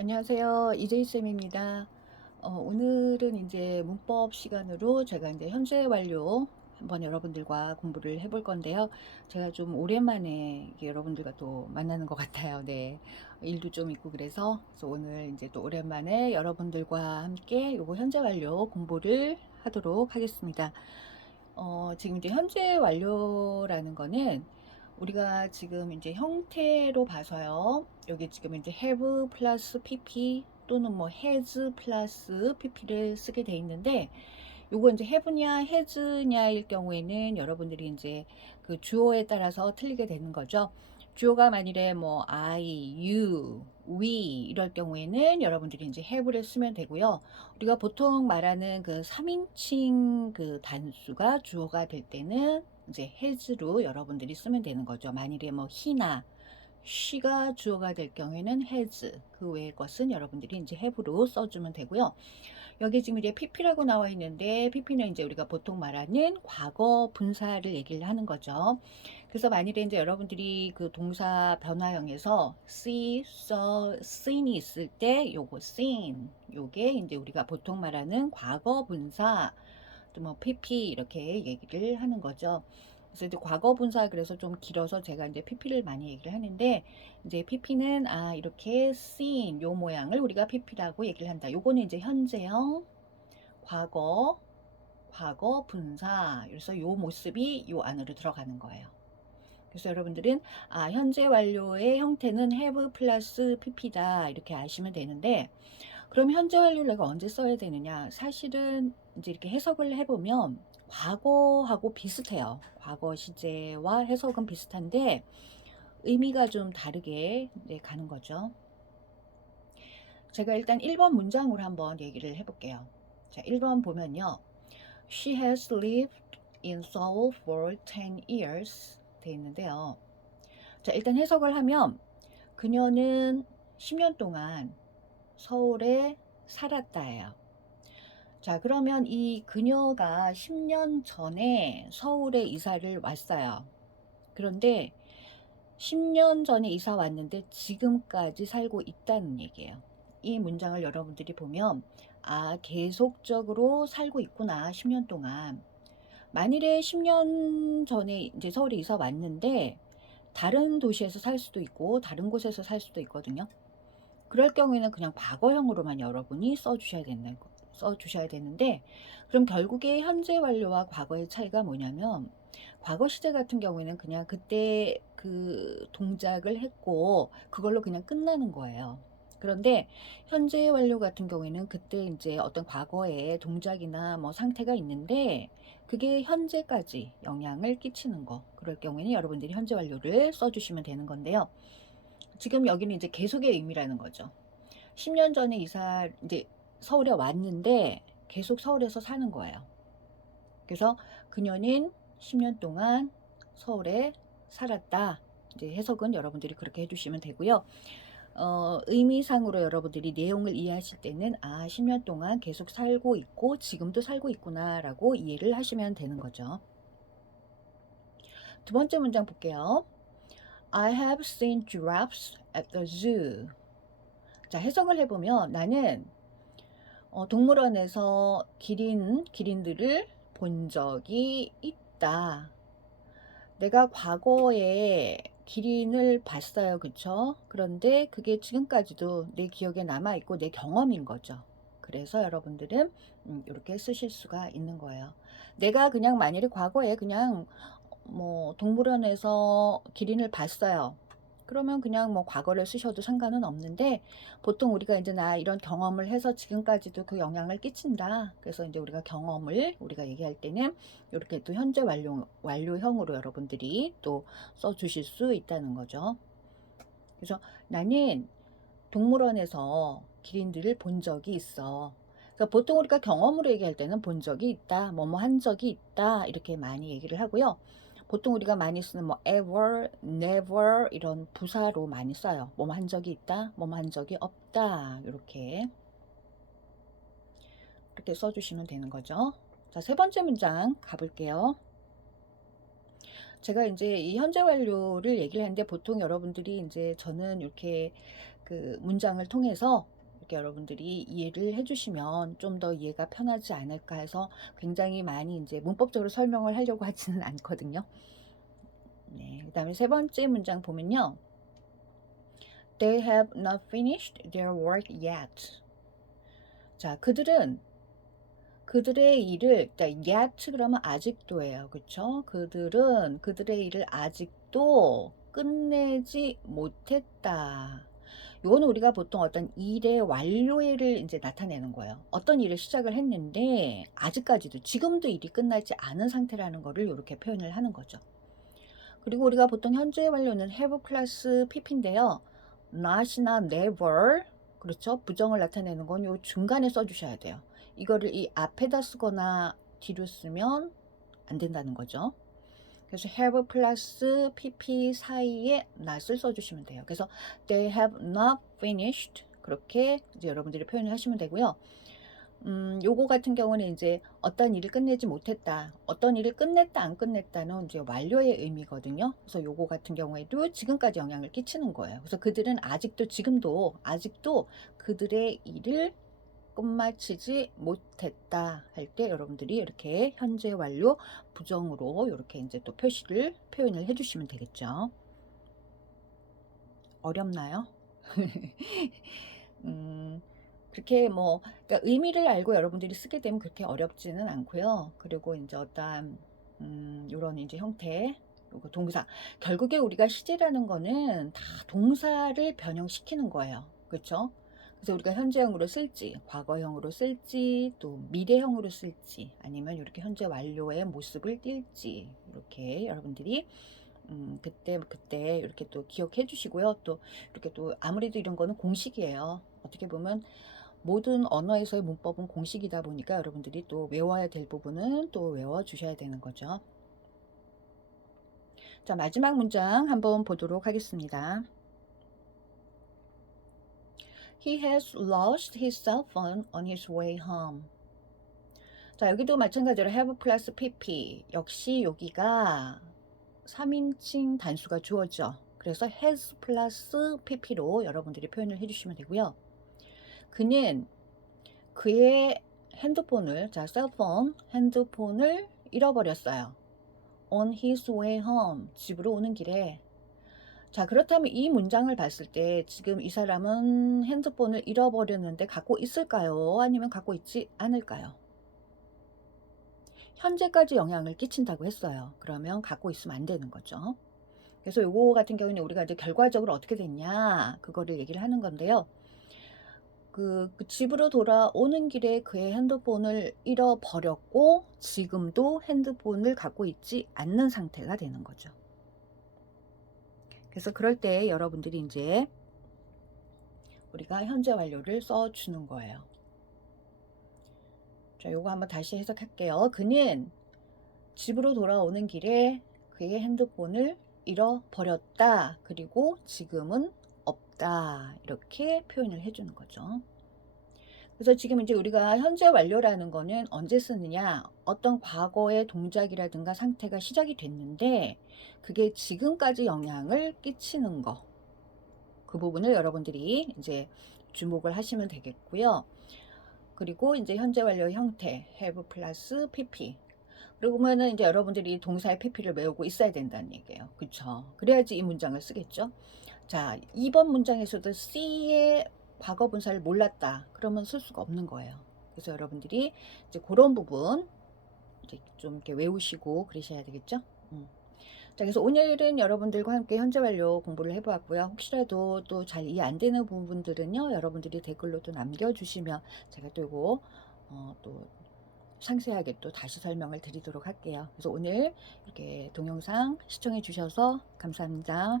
안녕하세요. 이재희쌤입니다. 오늘은 이제 문법 시간으로 제가 이제 현재 완료 한번 여러분들과 공부를 해볼 건데요. 제가 좀 오랜만에 이게 여러분들과 또 만나는 것 같아요. 네. 일도 좀 있고 그래서 오늘 이제 또 오랜만에 여러분들과 함께 요거 현재 완료 공부를 하도록 하겠습니다. 지금 이제 현재 완료라는 거는 우리가 지금 이제 형태로 봐서요. 여기 지금 이제 have 플러스 pp 또는 뭐 has 플러스 pp를 쓰게 돼 있는데 요거 이제 have냐 has냐일 경우에는 여러분들이 이제 그 주어에 따라서 틀리게 되는 거죠. 주어가 만일에 뭐 I, you, we 이럴 경우에는 여러분들이 이제 have를 쓰면 되고요. 우리가 보통 말하는 그 3인칭 그 단수가 주어가 될 때는 이제 has로 여러분들이 쓰면 되는 거죠. 만일에 뭐 he나 she가 주어가 될 경우에는 has, 그 외의 것은 여러분들이 이제 have로 써주면 되고요. 여기 지금 이제 pp라고 나와 있는데 pp는 이제 우리가 보통 말하는 과거 분사를 얘기를 하는 거죠. 그래서 만일에 이제 여러분들이 그 동사 변화형에서 see, saw, seen이 있을 때 요거 seen, 요게 이제 우리가 보통 말하는 과거 분사 또 뭐 pp 이렇게 얘기를 하는 거죠. 그래서 이제 과거 분사 그래서 좀 길어서 제가 이제 pp를 많이 얘기를 하는데 이제 pp는 이렇게 seen 요 모양을 우리가 pp라고 얘기를 한다. 요거는 이제 현재형 과거 분사 그래서 요 모습이 요 안으로 들어가는 거예요. 그래서 여러분들은 현재 완료의 형태는 have 플러스 pp다 이렇게 아시면 되는데 그럼 현재 완료를 내가 언제 써야 되느냐? 사실은 이제 이렇게 해석을 해보면 과거하고 비슷해요. 과거 시제와 해석은 비슷한데 의미가 좀 다르게 가는 거죠. 제가 일단 1번 문장으로 한번 얘기를 해볼게요. 자, 1번 보면요. She has lived in Seoul for 10 years 돼 있는데요. 자, 일단 해석을 하면 그녀는 10년 동안 서울에 살았다예요. 자, 그러면 이 그녀가 10년 전에 서울에 이사를 왔어요. 그런데 10년 전에 이사 왔는데 지금까지 살고 있다는 얘기예요. 이 문장을 여러분들이 보면 계속적으로 살고 있구나. 10년 동안. 만일에 10년 전에 이제 서울에 이사 왔는데 다른 도시에서 살 수도 있고 다른 곳에서 살 수도 있거든요. 그럴 경우에는 그냥 과거형으로만 여러분이 써주셔야 되는데 그럼 결국에 현재 완료와 과거의 차이가 뭐냐면 과거 시제 같은 경우에는 그냥 그때 그 동작을 했고 그걸로 그냥 끝나는 거예요. 그런데 현재 완료 같은 경우에는 그때 이제 어떤 과거의 동작이나 뭐 상태가 있는데 그게 현재까지 영향을 끼치는 거. 그럴 경우에는 여러분들이 현재 완료를 써주시면 되는 건데요. 지금 여기는 이제 계속의 의미라는 거죠. 10년 전에 이제 서울에 왔는데 계속 서울에서 사는 거예요. 그래서 그녀는 10년 동안 서울에 살았다. 이제 해석은 여러분들이 그렇게 해주시면 되고요. 의미상으로 여러분들이 내용을 이해하실 때는 10년 동안 계속 살고 있고 지금도 살고 있구나라고 이해를 하시면 되는 거죠. 두 번째 문장 볼게요. I have seen giraffes at the zoo. 자, 해석을 해보면 나는 동물원에서 기린들을 본 적이 있다. 내가 과거에 기린을 봤어요. 그쵸? 그런데 그게 지금까지도 내 기억에 남아있고 내 경험인 거죠. 그래서 여러분들은 이렇게 쓰실 수가 있는 거예요. 내가 그냥 만일에 과거에 그냥 뭐 동물원에서 기린을 봤어요. 그러면 그냥 뭐 과거를 쓰셔도 상관은 없는데 보통 우리가 이제 나 이런 경험을 해서 지금까지도 그 영향을 끼친다. 그래서 이제 우리가 경험을 우리가 얘기할 때는 이렇게 또 현재 완료형으로 여러분들이 또 써주실 수 있다는 거죠. 그래서 나는 동물원에서 기린들을 본 적이 있어. 그러니까 보통 우리가 경험으로 얘기할 때는 본 적이 있다, 뭐뭐 한 적이 있다 이렇게 많이 얘기를 하고요. 보통 우리가 많이 쓰는 뭐 ever, never 이런 부사로 많이 써요. 뭐뭐 한 적이 있다, 뭐뭐 한 적이 없다 이렇게 써주시면 되는 거죠. 자, 세 번째 문장 가볼게요. 제가 이제 이 현재 완료를 얘기를 하는데 보통 여러분들이 이제 저는 이렇게 그 문장을 통해서 이렇게 여러분들이 이해를 해주시면 좀 더 이해가 편하지 않을까 해서 굉장히 많이 이제 문법적으로 설명을 하려고 하지는 않거든요. 네, 그 다음에 세 번째 문장 보면요. They have not finished their work yet. 자, 그들의 일을, yet 그러면 아직도예요. 그쵸? 그들의 일을 아직도 끝내지 못했다. 요거는 우리가 보통 어떤 일의 완료를 이제 나타내는 거예요. 어떤 일을 시작을 했는데 아직까지도 지금도 일이 끝나지 않은 상태라는 거를 이렇게 표현을 하는 거죠. 그리고 우리가 보통 현재 완료는 have 플러스 pp인데요. not이나 never, 그렇죠? 부정을 나타내는 건 요 중간에 써주셔야 돼요. 이거를 이 앞에다 쓰거나 뒤로 쓰면 안 된다는 거죠. 그래서 have 플러스 pp 사이에 not을 써주시면 돼요. 그래서 they have not finished, 그렇게 이제 여러분들이 표현을 하시면 되고요. 요거 같은 경우는 이제 어떤 일을 끝내지 못했다, 어떤 일을 끝냈다, 안 끝냈다는 이제 완료의 의미거든요. 그래서 요거 같은 경우에도 지금까지 영향을 끼치는 거예요. 그래서 그들은 아직도 그들의 일을 끝마치지 못했다 할 때 여러분들이 이렇게 현재 완료 부정으로 이렇게 이제 또 표현을 해주시면 되겠죠. 어렵나요? 그렇게 뭐, 그러니까 의미를 알고 여러분들이 쓰게 되면 그렇게 어렵지는 않고요. 그리고 이제 어떠한, 요런 이제 형태, 요거 동사. 결국에 우리가 시제라는 거는 다 동사를 변형시키는 거예요. 그렇죠? 그래서 우리가 현재형으로 쓸지, 과거형으로 쓸지, 또 미래형으로 쓸지, 아니면 이렇게 현재 완료의 모습을 띌지, 이렇게 여러분들이 그때 이렇게 또 기억해 주시고요. 또 이렇게 또 아무래도 이런 거는 공식이에요. 어떻게 보면 모든 언어에서의 문법은 공식이다 보니까 여러분들이 또 외워야 될 부분은 또 외워 주셔야 되는 거죠. 자, 마지막 문장 한번 보도록 하겠습니다. He has lost his cell phone on his way home. 자, 여기도 마찬가지로 have 플러스 pp. 역시 여기가 3인칭 단수가 주어져. 그래서 has 플러스 pp로 여러분들이 표현을 해주시면 되고요. 그는 그의 핸드폰을, 자, 셀폰, 핸드폰을 잃어버렸어요. On his way home, 집으로 오는 길에. 자, 그렇다면 이 문장을 봤을 때 지금 이 사람은 핸드폰을 잃어버렸는데 갖고 있을까요? 아니면 갖고 있지 않을까요? 현재까지 영향을 끼친다고 했어요. 그러면 갖고 있으면 안 되는 거죠. 그래서 요거 같은 경우는 우리가 이제 결과적으로 어떻게 됐냐, 그거를 얘기를 하는 건데요. 그 집으로 돌아오는 길에 그의 핸드폰을 잃어버렸고 지금도 핸드폰을 갖고 있지 않는 상태가 되는 거죠. 그래서 그럴 때 여러분들이 이제 우리가 현재 완료를 써주는 거예요. 자, 요거 한번 다시 해석할게요. 그는 집으로 돌아오는 길에 그의 핸드폰을 잃어버렸다. 그리고 지금은 없다. 이렇게 표현을 해주는 거죠. 그래서 지금 이제 우리가 현재 완료라는 거는 언제 쓰느냐, 어떤 과거의 동작이라든가 상태가 시작이 됐는데 그게 지금까지 영향을 끼치는 거, 그 부분을 여러분들이 이제 주목을 하시면 되겠고요. 그리고 이제 현재 완료 형태 have 플러스 pp. 그러면은 이제 여러분들이 동사의 pp를 외우고 있어야 된다는 얘기예요. 그쵸? 그래야지 이 문장을 쓰겠죠. 자, 2번 문장에서도 C의 과거 분사를 몰랐다. 그러면 쓸 수가 없는 거예요. 그래서 여러분들이 이제 그런 부분 이제 좀 이렇게 외우시고 그러셔야 되겠죠. 자, 그래서 오늘은 여러분들과 함께 현재 완료 공부를 해보았고요. 혹시라도 또 잘 이해 안 되는 부분들은요, 여러분들이 댓글로 또 남겨주시면 제가 또 이거 또 상세하게 또 다시 설명을 드리도록 할게요. 그래서 오늘 이렇게 동영상 시청해 주셔서 감사합니다.